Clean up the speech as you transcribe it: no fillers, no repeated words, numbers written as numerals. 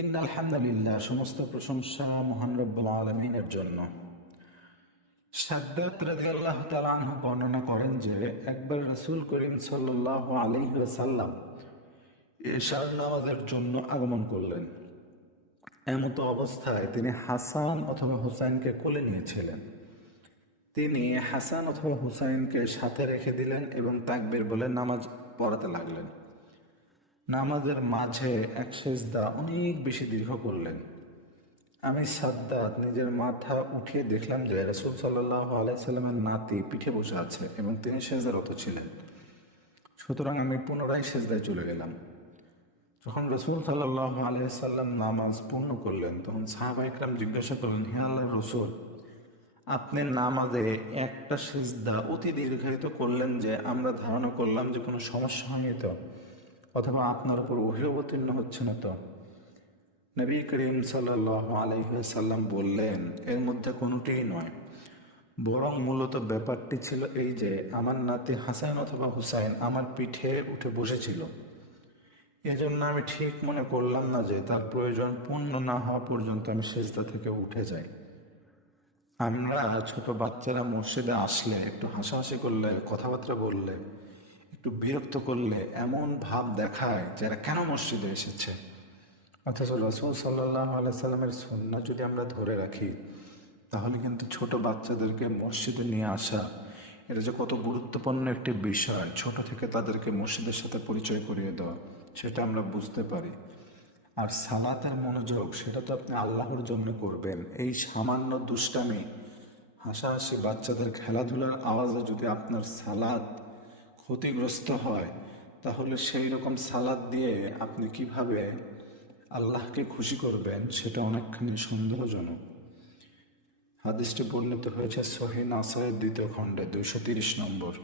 ইন্নাল হামদুলিল্লাহ, সমস্ত প্রশংসা মহান রব্বুল আলামিনের জন্য। সাদ্দাত রাদিয়াল্লাহু তাআলা আনহু বর্ণনা করেন যে একবার রাসূল করিম সাল্লাল্লাহু আলাইহি ওয়াসাল্লাম এশার নামাজের জন্য আগমন করলেন। এমতো অবস্থায় তিনি হাসান অথবা হুসাইনকে কোলে নিয়েছিলেন। তিনি হাসান অথবা হুসাইনকে সাথে রেখে দিলেন এবং তাকবীর বলে নামাজ পড়াতে লাগলেন। নামাজের মাঝে এক সেজদা অনেক বেশি দীর্ঘ করলেন। আমি সাদ্দাত নিজের মাথা উঠিয়ে দেখলাম যে রাসূল সাল্লাল্লাহু আলাইহি সাল্লামের নাতি পিঠে বসে আছে এবং তিনি সেজদারত ছিলেন। সুতরাং আমি পুনরায় সেজদায় চলে গেলাম। যখন রাসূল সাল্লাল্লাহু আলাইহি সাল্লাম নামাজ পূর্ণ করলেন, তখন সাহাবা ইকরাম জিজ্ঞাসা করলেন, হে আল্লাহর রাসূল, আপনি নামাজে একটা সিজদা অতি দীর্ঘায়িত করলেন যে আমরা ধারণা করলাম যে কোনো সমস্যা হয়নি তো, অথবা আপনার উপর ওহী অবতীর্ণ হচ্ছে না তো? নবী করিম সাল্লাল্লাহু আলাইহি ওয়াসাল্লাম বললেন, এর মধ্যে কোনোটিই নয়, বরং মূলত ব্যাপারটি ছিল এই যে আমার নাতি হাসান অথবা হুসাইন আমার পিঠে উঠে বসেছিল। এজন্য আমি ঠিক মনে করলাম না যে তার প্রয়োজন পূর্ণ না হওয়া পর্যন্ত আমি সেজদা থেকে উঠে যাই। আমরা ছোট বাচ্চারা মসজিদে আসলে একটু হাসাহাসি করলে, কথাবার্তা বললে, একটু বিরক্ত করলে এমন ভাব দেখায় যে এরা কেন মসজিদে এসেছে। অথচ রাসূল সাল্লাল্লাহু আলাইহি সাল্লামের সুন্নাহ যদি আমরা ধরে রাখি, তাহলে কিন্তু ছোট বাচ্চাদেরকে মসজিদে নিয়ে আসা এটা যে কত গুরুত্বপূর্ণ একটি বিষয়, ছোট থেকে তাদেরকে মসজিদের সাথে পরিচয় করিয়ে দেওয়া, সেটা আমরা বুঝতে পারি। আর সালাতের মনোযোগ সেটা তো আপনি আল্লাহর জন্য করবেন। এই সামান্য দুষ্টামি, হাসাহাসি, বাচ্চাদের খেলাধুলার আওয়াজে যদি আপনার সালাত ক্ষতিগ্রস্ত হয়, তাহলে সেই রকম সালাত দিয়ে আপনি কিভাবে আল্লাহকে খুশি করবেন সেটা অনেকখানি সন্দেহজনক। হাদিসটি বর্ণিত হয়েছে সহিহ নাসাইর 2য় খণ্ডে 230 নম্বর।